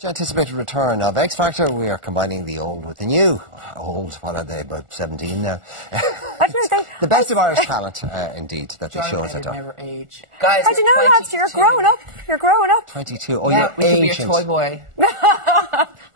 The anticipated return of X Factor. We are combining the old with the new. Old, what are they, about 17 now? The best of Irish talent, indeed, that they show us at never age. Guys, I don't know, lads, you're growing up. You're growing up. 22. Oh, yeah, you're we could be ancient. your toy boy.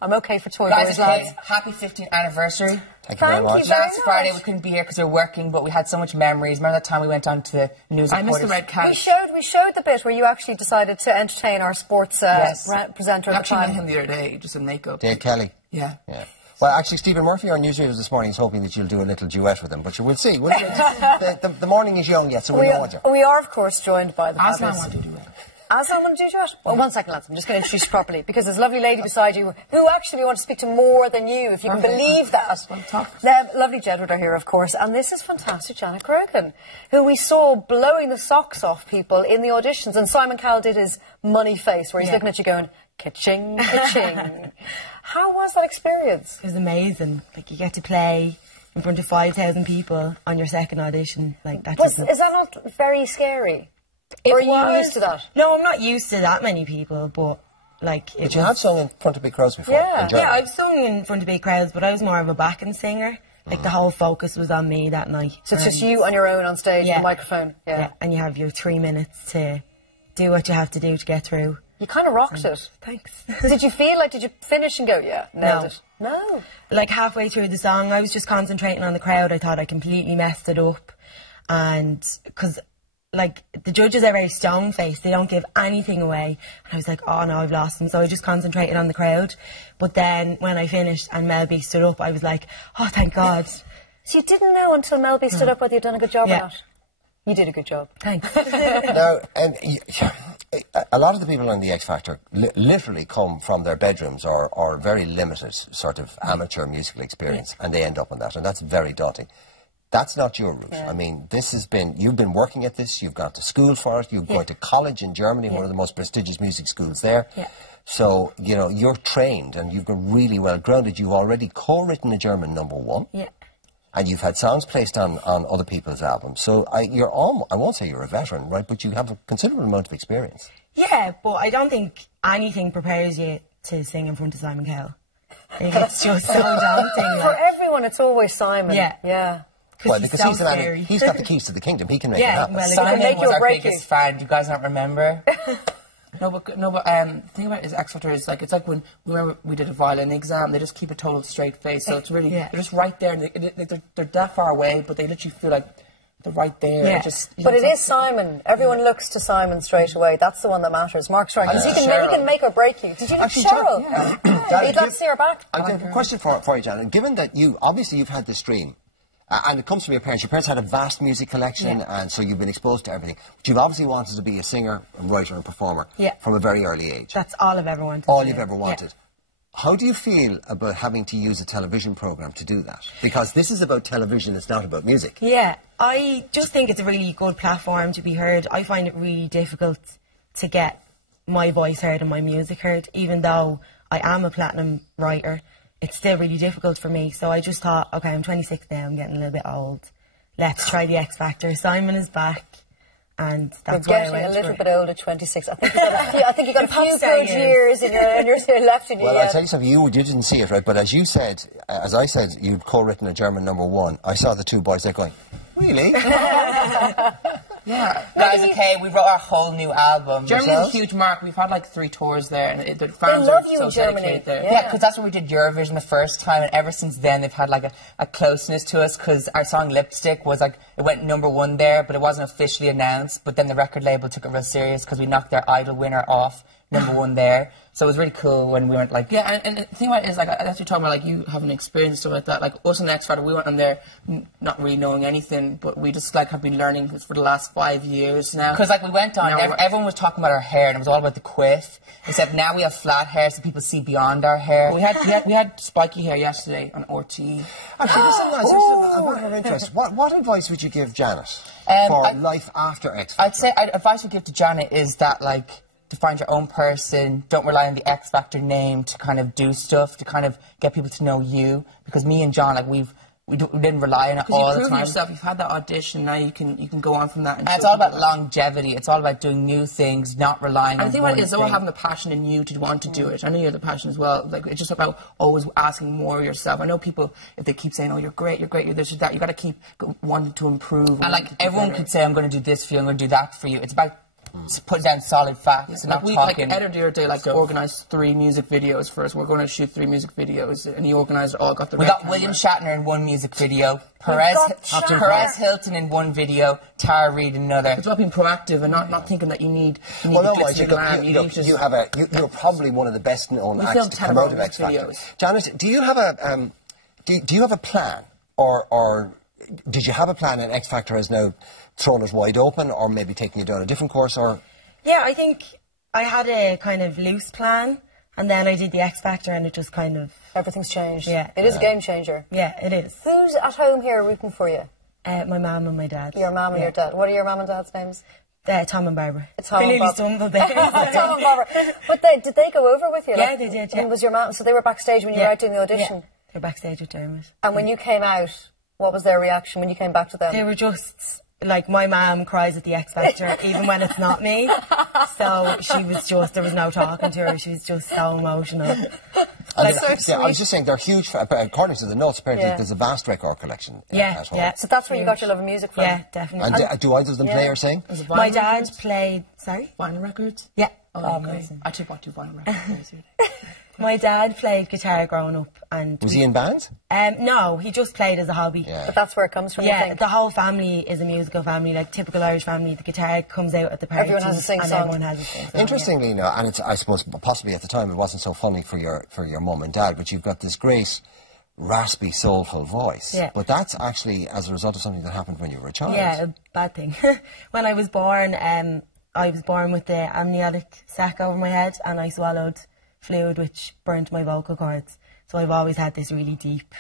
I'm okay for toy Guys boys. and kids, happy 15th anniversary. Thank you very much. Last Friday we couldn't be here because we were working, but we had so much memories. Remember that time we went on to the news reporters? I missed the red couch. We showed the bit where you actually decided to entertain our sports presenter I at the actually met time. him the other day, just in makeup. Dave Kelly. Yeah. Well, actually, Stephen Murphy on Newsreaders this morning is hoping that you'll do a little duet with him, but we'll see. The morning is young yet, so we'll know what you're... We are, of course, joined by the Aslan fabulous... want to do it. Aslan want to do duet? Well, one second, lads. I'm just going to introduce you properly, because there's a lovely lady beside you who actually we want to speak to more than you, if you can believe that. Lovely Jedward are here, of course, and this is fantastic Janet Grogan, who we saw blowing the socks off people in the auditions, and Simon Cowell did his money face, where he's looking at you going, ka-ching, ka-ching. How was that experience? It was amazing. Like, you get to play in front of 5,000 people on your second audition. Like, Is that not very scary? Or are you used to that? No, I'm not used to that many people, but like... But you have sung in front of big crowds before. Yeah. Yeah, I've sung in front of big crowds, but I was more of a backing singer. Like, the whole focus was on me that night. So it's just you on your own on stage with the microphone? Yeah, and you have your 3 minutes to do what you have to do to get through. You kind of rocked it. Thanks. Did you finish and go, yeah, nailed it? No. Like, halfway through the song, I was just concentrating on the crowd. I thought I completely messed it up. And, because, like, the judges are very stone-faced. They don't give anything away. And I was like, oh, no, I've lost them. So I just concentrated on the crowd. But then, when I finished and Mel B stood up, I was like, oh, thank God. So you didn't know until Mel B stood up whether you'd done a good job or not? You did a good job. Thanks. Now, a lot of the people on the X Factor literally come from their bedrooms or very limited sort of amateur musical experience, and they end up on that, and that's very daunting. That's not your route. I mean, you've been working at this, you've gone to school for it, you've gone to college in Germany, one of the most prestigious music schools there. So, you know, you're trained and you've been really well grounded. You've already co-written a German #1. And you've had songs placed on other people's albums. So I won't say you're a veteran, right, but you have a considerable amount of experience. Yeah, but I don't think anything prepares you to sing in front of Simon Cowell. It's just so daunting. For everyone, it's always Simon. Yeah. Well, because he's got the keys to the kingdom. He can make it happen. Well, Simon make was you or our break biggest fan. Do you guys not remember? No, but the thing about his X Factor is, like, it's like when we did a violin exam, they just keep a total straight face, so it's really, they're just right there, they're that far away, but they literally feel like they're right there. But it is Simon. Everyone looks to Simon straight away. That's the one that matters. Mark's right, because he can make or break you. Did you see Cheryl? You'd like to see her back? I have a question for you, Janet. Given that you've had this dream, and it comes from your parents. Your parents had a vast music collection, and so you've been exposed to everything. But you've obviously wanted to be a singer, and writer, and performer from a very early age. That's all I've ever wanted. All you've ever wanted. How do you feel about having to use a television programme to do that? Because this is about television, it's not about music. Yeah, I just think it's a really good platform to be heard. I find it really difficult to get my voice heard and my music heard, even though I am a platinum writer. It's still really difficult for me, so I just thought, okay, I'm 26 now, I'm getting a little bit old. Let's try the X Factor. Simon is back, and that's why I went getting a little for it. bit old at 26. I think you got a few good years in your left in you. Well, I'll tell you something, you didn't see it, right? But as I said, you'd co-written a German #1. I saw the two boys there going, really? Guys, okay, we wrote our whole new album. Germany's a huge mark. We've had like 3 tours there, and the They fans love are you so in Germany. dedicated there. Yeah, because that's when we did Eurovision the first time, and ever since then they've had like a closeness to us, because our song Lipstick was like, it went #1 there, but it wasn't officially announced, but then the record label took it real serious because we knocked their Idol winner off #1 there. So it was really cool when we went like... Yeah, and the thing about it is, like, as you're talking about, like, you having experience and stuff like that, like, us in the X Factor, we went on there not really knowing anything, but we just, like, have been learning for the last 5 years now. Because, like, we went on, everyone was talking about our hair, and it was all about the quiff, except now we have flat hair so people see beyond our hair. We had spiky hair yesterday on RTÉ. Actually, this is nice. This is a matter of interest. What advice would you give Janet for life after X Factor? I'd say advice I would give to Janet is that, like, to find your own person, don't rely on the X Factor name to kind of do stuff, to kind of get people to know you. Because me and John, like, we've we didn't rely on it all the Because you time. prove yourself, you've had that audition, now you can go on from that. And it's all about longevity. It's all about doing new things, not relying on I think one it's about thing. having the passion in you to want to do it. I know you have the passion as well. Like, it's just about always asking more of yourself. I know people, if they keep saying, oh, you're great, you're this, you're that, you got to keep wanting to improve. And like everyone could say, I'm going to do this for you, I'm going to do that for you. It's about putting down solid facts and not talking. Like Editor Day, like organised 3 music videos for us. We're going to shoot 3 music videos, and he organised all. Got the. We got William Shatner in one music video, Perez Hilton in one video, Tara Reid in another. It's about being proactive and not thinking that you need. You're probably one of the best known acts to come out of X Factor. Janet, do you have a do you have a plan, or did you have a plan and X Factor has now thrown it wide open, or maybe taking you down a different course, or? Yeah, I think I had a kind of loose plan, and then I did the X Factor, and it just kind of... Everything's changed. Yeah. It is a game changer. Yeah, it is. Who's at home here rooting for you? My mum and my dad. Your mum and your dad. What are your mum and dad's names? Tom and Barbara. Tom and Barbara. Stumbled there. Tom and Barbara. But did they go over with you? Yeah, they did, yeah. And was your mum... So they were backstage when you were out doing the audition? Yeah, they were backstage with Dermot. And when you came out, what was their reaction when you came back to them? They were just... Like, my mum cries at the X Factor even when it's not me. So she was just, there was no talking to her. She was just so emotional. I was just saying, they're huge, according to the notes, apparently there's a vast record collection at home. So that's where you got your love of music from? Yeah, definitely. And do either of them play or sing? My dad played... Sorry? Vinyl records? Yeah. Oh, amazing. I actually bought 2 vinyl records. My dad played guitar growing up, and was he in bands? No, he just played as a hobby. Yeah. But that's where it comes from. Yeah, the whole family is a musical family, like typical Irish family. The guitar comes out at the parties. Everyone has a sing song. Everyone has a sing song. Interestingly, and it's, I suppose possibly at the time it wasn't so funny for your mum and dad, but you've got this great raspy, soulful voice. Yeah. But that's actually as a result of something that happened when you were a child. Yeah, a bad thing. When I was born with the amniotic sac over my head, and I swallowed fluid which burnt my vocal cords. So I've always had this really deep,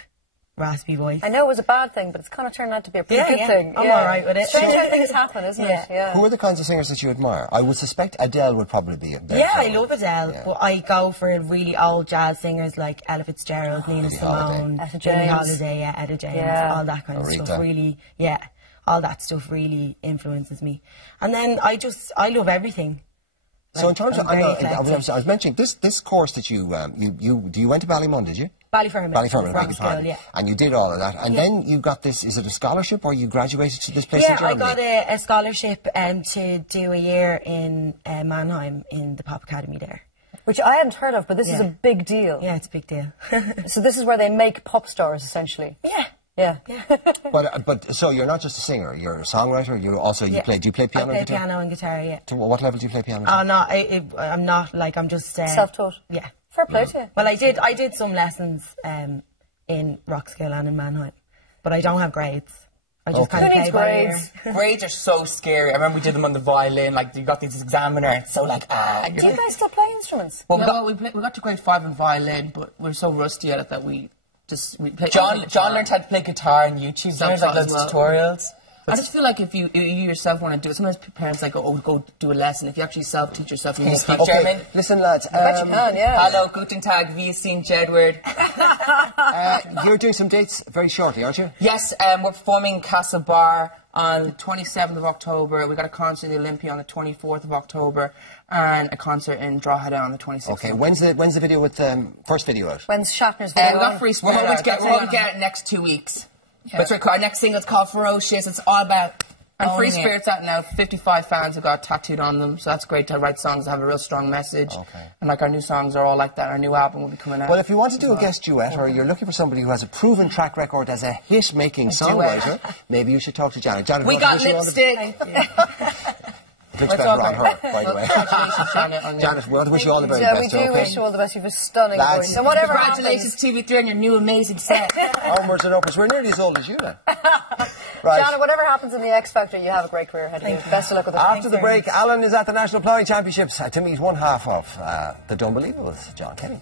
raspy voice. I know it was a bad thing, but it's kind of turned out to be a pretty good thing. I'm alright with it. Strange how things happen, isn't it? Yeah. Who are the kinds of singers that you admire? I would suspect Adele would probably be a big I love Adele. Yeah. But I go for really old jazz singers like Ella Fitzgerald, Nina Simone, Billie Holiday, Etta James, all that kind of stuff. Really, all that stuff really influences me. And then I love everything. So in terms of, I was mentioning this course that you went to Ballymun, did you? Ballyfermot, yeah. And you did all of that, and then you got this. Is it a scholarship, or you graduated to this place in Germany? Yeah, I got a scholarship to do a year in Mannheim in the Pop Academy there. Which I hadn't heard of, but this is a big deal. Yeah, it's a big deal. So this is where they make pop stars, essentially. Yeah. Yeah. But so you're not just a singer, you're a songwriter, you also, do you play piano and guitar? Piano and guitar, yeah. To what level do you play piano? Oh, no, I'm not, like, I'm just... self-taught? Yeah. Fair play to you. Well, I did some lessons in rock school and in Mannheim, but I don't have grades. I just kind of Who needs grades? Grades are so scary. I remember we did them on the violin, like, you got this examiner, it's so like, Do you guys still play instruments? Well, we got to grade 5 in violin, but we're so rusty at it that we play. John learned how to play guitar on YouTube. There's like those tutorials. I just feel like if you yourself want to do it, sometimes parents like, oh, go do a lesson. If you actually self-teach yourself, you speak German. Listen, lads. I bet you can, yeah. Hallo, guten Tag, wie sind Jedward? You're doing some dates very shortly, aren't you? Yes, we're performing Castle Bar on the 27th of October. We got a concert in the Olympia on the 24th of October, and a concert in Drogheda on the 26th. Okay, when's the video with first video out? When's Shatner's video? We got free sport. We're going to get it next 2 weeks. Yeah. But our next single's called Ferocious. It's all about... And Free Spirit's out now. 55 fans have got tattooed on them, so that's great to write songs that have a real strong message. Okay. And like our new songs are all like that. Our new album will be coming out. Well, if you want to do a guest duet, or you're looking for somebody who has a proven track record as a hit-making songwriter, maybe you should talk to Janet. Janet, we got lipstick! It looks better on her, by the way. Janet, we want to wish you all the very best. We do wish you all the best. You have a stunning voice. And whatever Congratulations, TV3, on your new amazing set. Onwards and upwards. We're nearly as old as you then. Right. Janet, whatever happens in the X Factor, you have a great career ahead of you. Best of luck with it. After the break, Alan is at the National Plowing Championships to meet one half of the Dunbelievable with John Kenny.